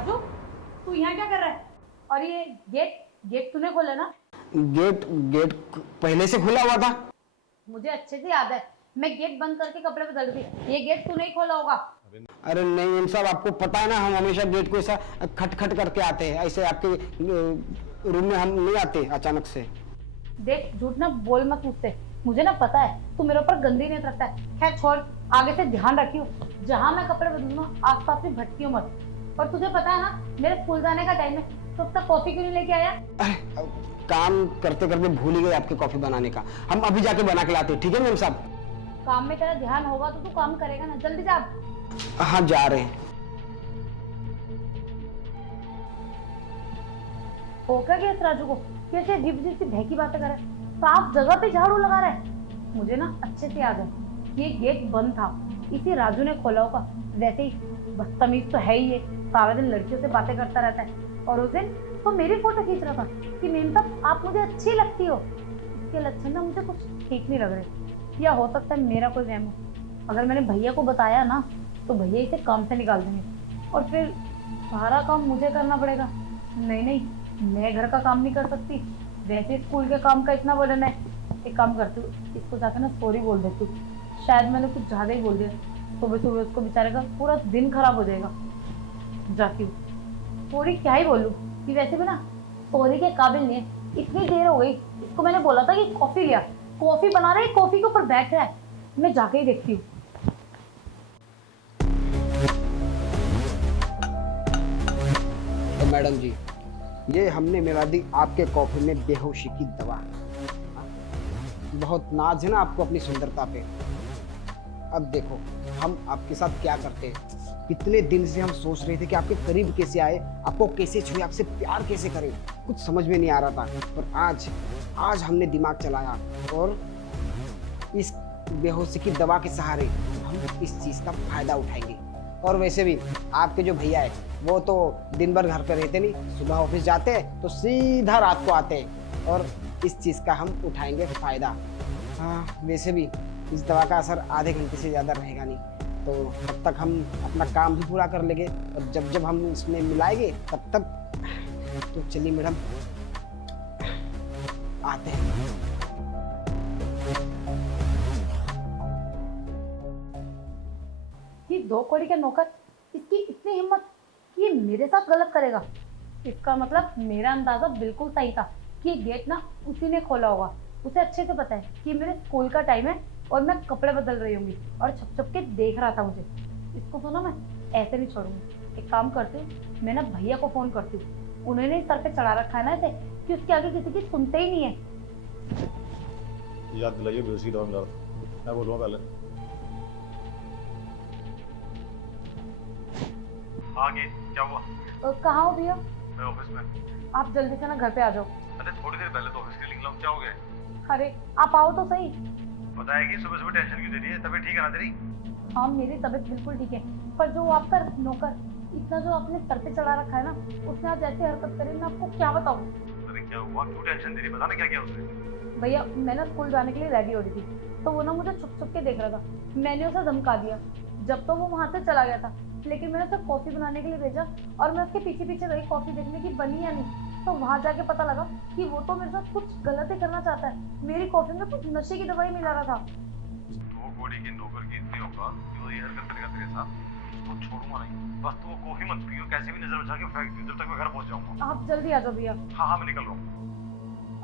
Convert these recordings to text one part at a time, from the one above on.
राजू, तू यहाँ क्या कर रहा है? और ये गेट गेट तूने खोला ना? गेट गेट पहले से खुला हुआ था। मुझे अच्छे से याद है, मैं गेट बंद करके कपड़े बदल रही थी। ये गेट तूने ही खोला होगा। अरे नहीं मेम साहब, आपको पता है ना, हम हमेशा गेट को ऐसा खट खट करके आते हैं। ऐसे आपके रूम में हम नहीं आते अचानक से। देख, झूठ ना बोल मत मुझसे। मुझे ना पता है तू मेरे ऊपर गंदी नीयत रखता है। खैर छोड़, आगे से ध्यान रखियो, जहाँ मैं कपड़े बदलूँ आस-पास में भटकियो मत। और तुझे पता है ना मेरे स्कूल जाने का टाइम है, तो अब तक कॉफी क्यों नहीं लेके आया? अरे काम करते करते भूल ही गए आपके कॉफी बनाने का। हम अभी जाके बना के लाते हैं, ठीक है मेम साहब? काम में तेरा ध्यान होगा तो तू काम करेगा ना। जल्दी जा। हाँ जा रहे हैं। हो क्या गया इस राजू को? कैसे अजीब अजीब सी भैकी बातें कर रहा है, साफ जगह पे झाड़ू लगा रहा है। मुझे ना अच्छे से याद है कि ये गेट बंद था, इसी राजू ने खोला होगा। वैसे ही बदतमीज तो है ही, ये सारा दिन लड़कियों से बातें करता रहता है। और उस दिन तो मेरी फोटो खींच रहा था कि मेम साहब आप मुझे अच्छी लगती हो। इसके लक्षण ना मुझे कुछ ठीक नहीं लग रहे, या हो सकता है मेरा कोई वहम हो। अगर मैंने भैया को बताया ना तो भैया इसे काम से निकाल देंगे और फिर सारा काम मुझे करना पड़ेगा। नहीं नहीं, मैं घर का काम नहीं कर सकती, वैसे स्कूल के काम का इतना बर्डन है। एक काम करती हूँ, इसको जाकर ना सॉरी बोल देती हूँ। शायद मैंने कुछ ज़्यादा ही बोल दिया। सुबह सुबह उसको बेचारे का पूरा दिन खराब हो जाएगा। जाती हूँ, सॉरी क्या ही बोलूँ कि वैसे भी ना सॉरी के काबिल नहीं है। इतनी देर हो गई, इसको मैंने बोला था कि कॉफ़ी लिया, कॉफ़ी बना रहा है, कॉफ़ी के ऊपर बैठ रहा है। मैं जाके ही देखती हूँ। तो मैडम जी, ये हमने मिला दी आपके कॉफी में बेहोशी की दवा। बहुत नाज है ना आपको अपनी सुंदरता पे। अब देखो हम आपके साथ क्या करते हैं। कितने दिन से हम सोच रहे थे कि आपके करीब कैसे आए, आपको कैसे छुए, आपसे प्यार कैसे करें, कुछ समझ में नहीं आ रहा था। और आज हमने दिमाग चलाया और इस बेहोशी की दवा के सहारे हम इस चीज़ का फायदा उठाएंगे। और वैसे भी आपके जो भैया है वो तो दिन भर घर पे रहते नहीं, सुबह ऑफिस जाते हैं तो सीधा रात को आते हैं, और इस चीज़ का हम उठाएंगे फ़ायदा। हाँ वैसे भी इस दवा का असर आधे घंटे से ज़्यादा रहेगा नहीं, तो तब तक हम अपना काम भी पूरा कर लेंगे। और जब जब हम इसमें मिलाएंगे तब तक तो चलिए मैडम आते हैं। ये दो कौड़ी का नौकर, इसकी इतनी हिम्मत कि ये मेरे साथ गलत करेगा। इसका मतलब मेरा अंदाजा बिल्कुल सही था कि ये गेट ना उसी ने खोला होगा। उसे अच्छे से पता है कि मेरे स्कूल का टाइम है और मैं कपड़े बदल रही होंगी, और छुप छुप के देख रहा था मुझे। इसको तो ना मैं ऐसे नहीं छोड़ूंगी। एक काम करती हूँ, मैं ना भैया को फ़ोन करती हूँ। उन्होंने ही सर पे चढ़ा रखा है ना इसे कि उसके आगे किसी की सुनते ही नहीं है। याद दिलाइए बेहोशी की दवा मिला, मैं बोलूँगा पहले। आगे क्या हुआ? कहाँ हो भैया? मैं ऑफिस में। आप जल्दी से ना घर पे आ जाओ। अरे थोड़ी देर पहले तो ऑफिस के लिए निकला हूँ, क्या हो गया? अरे आप आओ तो सही। पता है कि सुबह सुबह टेंशन क्यों दे रही है? तबीयत ठीक है ना तेरी? हाँ मेरी तबीयत बिल्कुल ठीक है, पर जो आपका नौकर इतना जो आपने सर पे चढ़ा रखा है ना, उसने आज ऐसी हरकत करी, मैं आपको क्या बताऊँ। अरे क्या हुआ, क्यों टेंशन दे रही है? बता ना क्या किया उसने। भैया मैं ना स्कूल जाने के लिए रेडी हो रही थी, तो वो ना मुझे छुप छुप के देख रहा था। मैंने उसे धमका दिया जब तो वो वहाँ से चला गया था, लेकिन मैंने उसे कॉफ़ी बनाने के लिए भेजा और मैं उसके पीछे पीछे गई कॉफ़ी देखने की बनी या नहीं। तो वहाँ जाके पता लगा कि वो तो मेरे साथ कुछ गलत ही करना चाहता है। मेरी कॉफ़ी में कुछ नशे की दवाई मिला रहा था। दो कोड़ी के नौकर की इतनी औकात कि वो ये हरकत करेगा तेरे साथ, उसको छोड़ूंगा नहीं। बस तू वो कॉफी मत पियो, कैसे भी नजर बचा के फेंक दी, जब तक मैं घर पहुंच जाऊंगा। आप जल्दी आ जाओ भैया। हाँ मैं निकल रहा हूँ।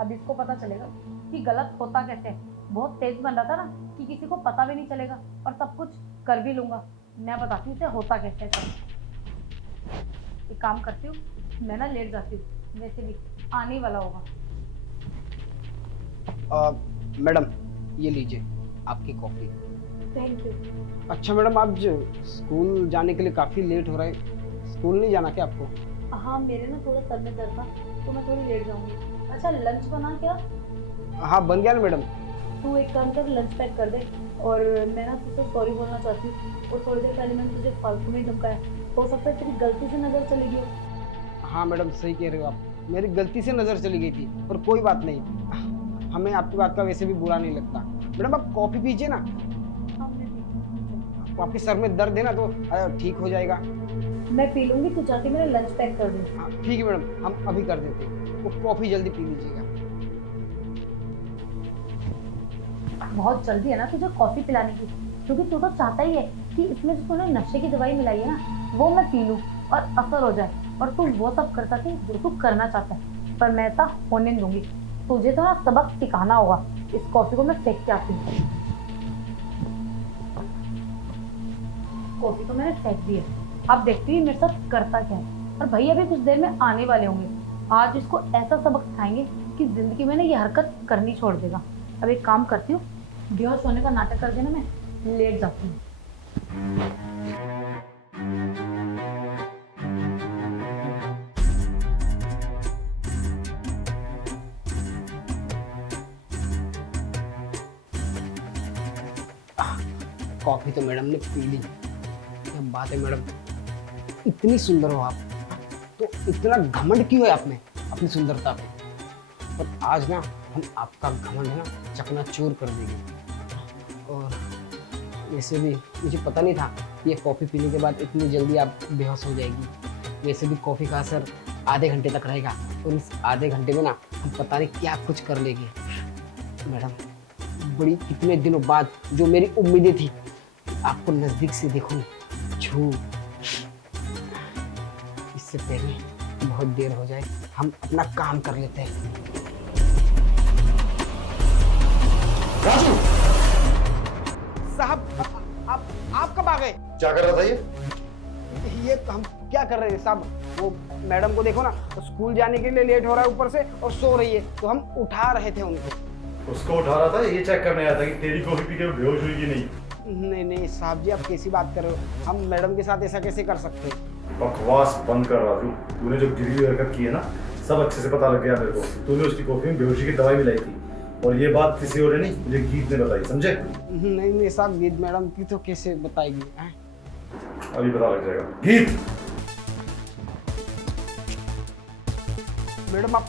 अब इसको पता चलेगा कि गलत होता कैसे है। बहुत तेज बन रहा था ना कि किसी को पता भी नहीं चलेगा और सब कुछ कर भी लूंगा। मैं बताती हूँ इसे होता कैसे है सब। एक काम करती हूँ, मैं ना लेट जाती हूँ, वैसे भी आने ही वाला होगा। मैडम ये लीजिए आपकी कॉफी। Thank you. अच्छा मैडम, आप जो स्कूल जाने के लिए काफ़ी लेट हो रहे हैं, स्कूल नहीं जाना क्या आपको? हाँ मेरे ना थोड़ा सर में दर्द था तो मैं थोड़ी लेट जाऊंगी। अच्छा लंच बना क्या? हाँ बन गया ना मैडम। तू एक काम कर, लंच पैक कर दे। और मैं ना तुझसे सॉरी बोलना चाहती हूँ, और थोड़ी देर पहले मैंने तुझे फालतू में धमकाया। हो सकता है तेरी गलती से नज़र चली गई हो। हाँ मैडम सही कह रहे हो आप, मेरी गलती से नज़र चली गई थी, और कोई बात नहीं, हमें आपकी बात का वैसे भी बुरा नहीं लगता। मैडम आप कॉफ़ी पीजिए ना, हाँ मैं भी। आपके सर में दर्द है ना तो ठीक हो जाएगा। मैं पी लूंगी, तू जाके मेरा लंच पैक कर दे। हाँ ठीक है मैडम, हम अभी कर देते हैं। वो कॉफ़ी जल्दी पी लीजिएगा। बहुत जल्दी है ना तुझे कॉफी पिलाने की, क्योंकि तू तो चाहता ही है कि इसमें जो तूने नशे की दवाई मिलाई है ना वो मैं पी लूं और असर हो जाए, और तू वो सब कर सके जो तू करना चाहता है। पर मैं ऐसा होने नहीं दूंगी। तुझे तो ना सबक सिखाना होगा। इस कॉफी को मैं फेंक के आती हूँ। कॉफी तो मैंने फेंक दी है, अब देखती हूँ मेरे साथ करता क्या है। और भैया भी कुछ देर में आने वाले होंगे। आज इसको ऐसा सबक सिखाएंगे कि जिंदगी में ना ये हरकत करनी छोड़ देगा। अब एक काम करती हूँ, बेहोश होने का नाटक कर देना, मैं लेट जाती हूँ। कॉफ़ी तो मैडम ने पी ली। क्या बात है मैडम, इतनी सुंदर हो आप, तो इतना घमंड क्यों है आप में अपनी सुंदरता पे? पर आज ना हम आपका घमंड है ना चकनाचूर कर देंगे। और वैसे भी मुझे पता नहीं था कि ये कॉफ़ी पीने के बाद इतनी जल्दी आप बेहोश हो जाएगी। वैसे भी कॉफ़ी का असर आधे घंटे तक रहेगा, और इस आधे घंटे में ना हम पता नहीं क्या कुछ कर लेंगे। मैडम, बड़ी कितने दिनों बाद जो मेरी उम्मीदें थी आपको नज़दीक से देखूं, छू, इससे पहले बहुत देर हो जाए, हम अपना काम कर लेते हैं। राजू, साहब, आप कब आ गए? क्या कर रहा था ये हम क्या कर रहे हैं साहब? वो मैडम को देखो ना, तो स्कूल जाने के लिए लेट हो रहा है ऊपर से, और सो रही है, तो हम उठा रहे थे उनको। उसको उठा रहा था, ये चेक करने आया था कि तेरी कॉफी पी के बेहोश हुई कि नहीं। नहीं नहीं साहब जी, आप कैसी बात कर रहे हो? हम मैडम के साथ ऐसा कैसे कर सकते हैं? बकवास बंद कर राजू। तूने जो गिरी हुई हरकत की है ना, सब अच्छे से पता लग गया मेरे को। तूने उसकी कॉफी में बेहोशी की दवाई मिलाई थी, और ये बात किसी और ने नहीं, मुझे गीत ने बताई, समझे? नहीं नहीं साहब, गीत मैडम की तो कैसे बताएगी? अभी पता लग जाएगा। गीत, मैडम आप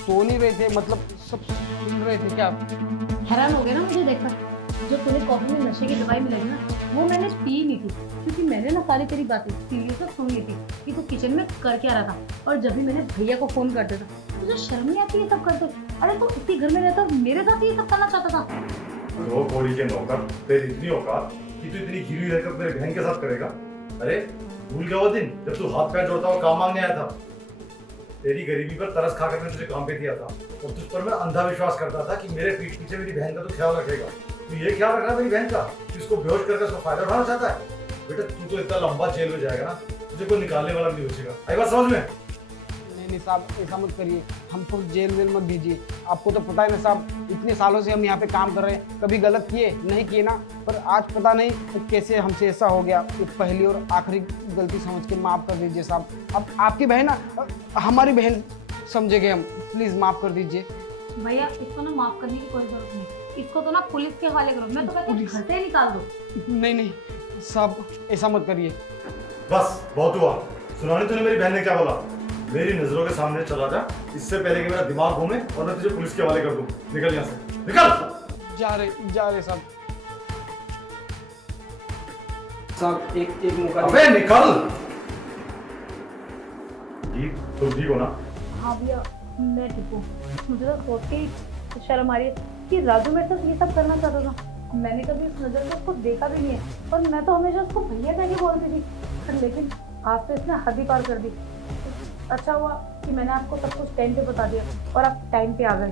सो नहीं रहे थे, मतलब सब सुन रहे थे क्या? हैरान हो गए ना मुझे देखकर? जो तूने कॉफी में नशे की दवाई मिलाई ना वो मैंने पी नहीं थी, क्योंकि मैंने ना सारी तेरी बातें सीरियस से सुन ली थी कि तू किचन में कर क्या रहा था। और जब भी मैंने भैया को फोन कर दिया था, तुझे शर्म नहीं आती ये सब करते? अरे तू इसी घर में रहता और मेरे साथ ये सब करना चाहता था। दो कोड़ी के नौकर, तेरी इतनी औकात कि तू इतनी गिरी हुई हरकत मेरे बहन के साथ करेगा? अरे भूल गया वो दिन जब तू हाथ पैर जोड़ता हुआ काम मांगने आया था? तेरी गरीबी पर तरस खाकर मैंने तुझे काम पे दिया था, और तुझ पर मैं अंधा विश्वास करता था कि मेरे पीठ पीछे मेरी बहन का तो ख्याल रखेगा। तू ये ख्याल रख रहा मेरी बहन का कि उसको बेहोश करके उसका फायदा उठाना चाहता है? बेटा तू तो इतना लंबा जेल में जाएगा ना, तुझे कोई निकालने वाला नहीं बचेगा। आई बात समझ में? नहीं साहब, ऐसा मत करिए, हमको जेल वेल मत दीजिए। आपको तो पता है ना साहब, इतने सालों से हम यहाँ पे काम कर रहे हैं, कभी गलत किए नहीं किए ना, पर आज पता नहीं कैसे हमसे ऐसा हो गया। ये पहली और आखिरी गलती समझ के माफ़ कर दीजिए साहब। अब आपकी बहन ना हमारी बहन समझेंगे हम, प्लीज़ माफ़ कर दीजिए। भैया इसको ना माफ करने की कोई जरूरत नहीं, इसको तो ना पुलिस के हवाले करो। मैं तो कहती हूँ घर से ही निकाल दो। नहीं नहीं साहब, ऐसा मत करिए। बस बहुत हुआ। सुना नहीं तूने मेरी बहन ने क्या बोला? मेरी नजरों के सामने चला जा, इससे पहले कि मेरा दिमाग घूमे और मैं तुझे पुलिस के हवाले कर दूं। निकल यहाँ से, निकल। जा रहे साहब। साहब एक मौका। अबे निकल। तो ठीक हो ना? हाँ भैया मैं ठीक हूँ। मुझे तो सोच के ही शर्म आ रही है कि राजू मेरे साथ ये सब करना चाहता था। मैंने कभी उस नज़र से उसको देखा भी नहीं है, और मैं तो हमेशा उसको भैया कह के बोलती थी, पर लेकिन आज तो इसने हद ही पार कर दी। अच्छा हुआ कि मैंने आपको सब कुछ टाइम पे बता दिया और आप टाइम पे आ गए।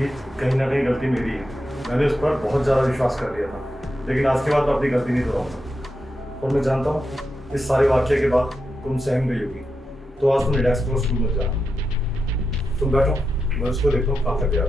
ये कहीं ना कहीं गलती मेरी है, मैंने उस पर बहुत ज़्यादा विश्वास कर लिया था, लेकिन आज के बाद मैं अपनी गलती नहीं दोहराऊंगा। और मैं जानता हूँ इस सारे वाक्य के बाद तुम सहम गई होगी, तो आज तुम रिलैक्स करो, स्कूल मत जाना। तुम बैठो, मैं उसको देखता हूँ कहाँ तक गया।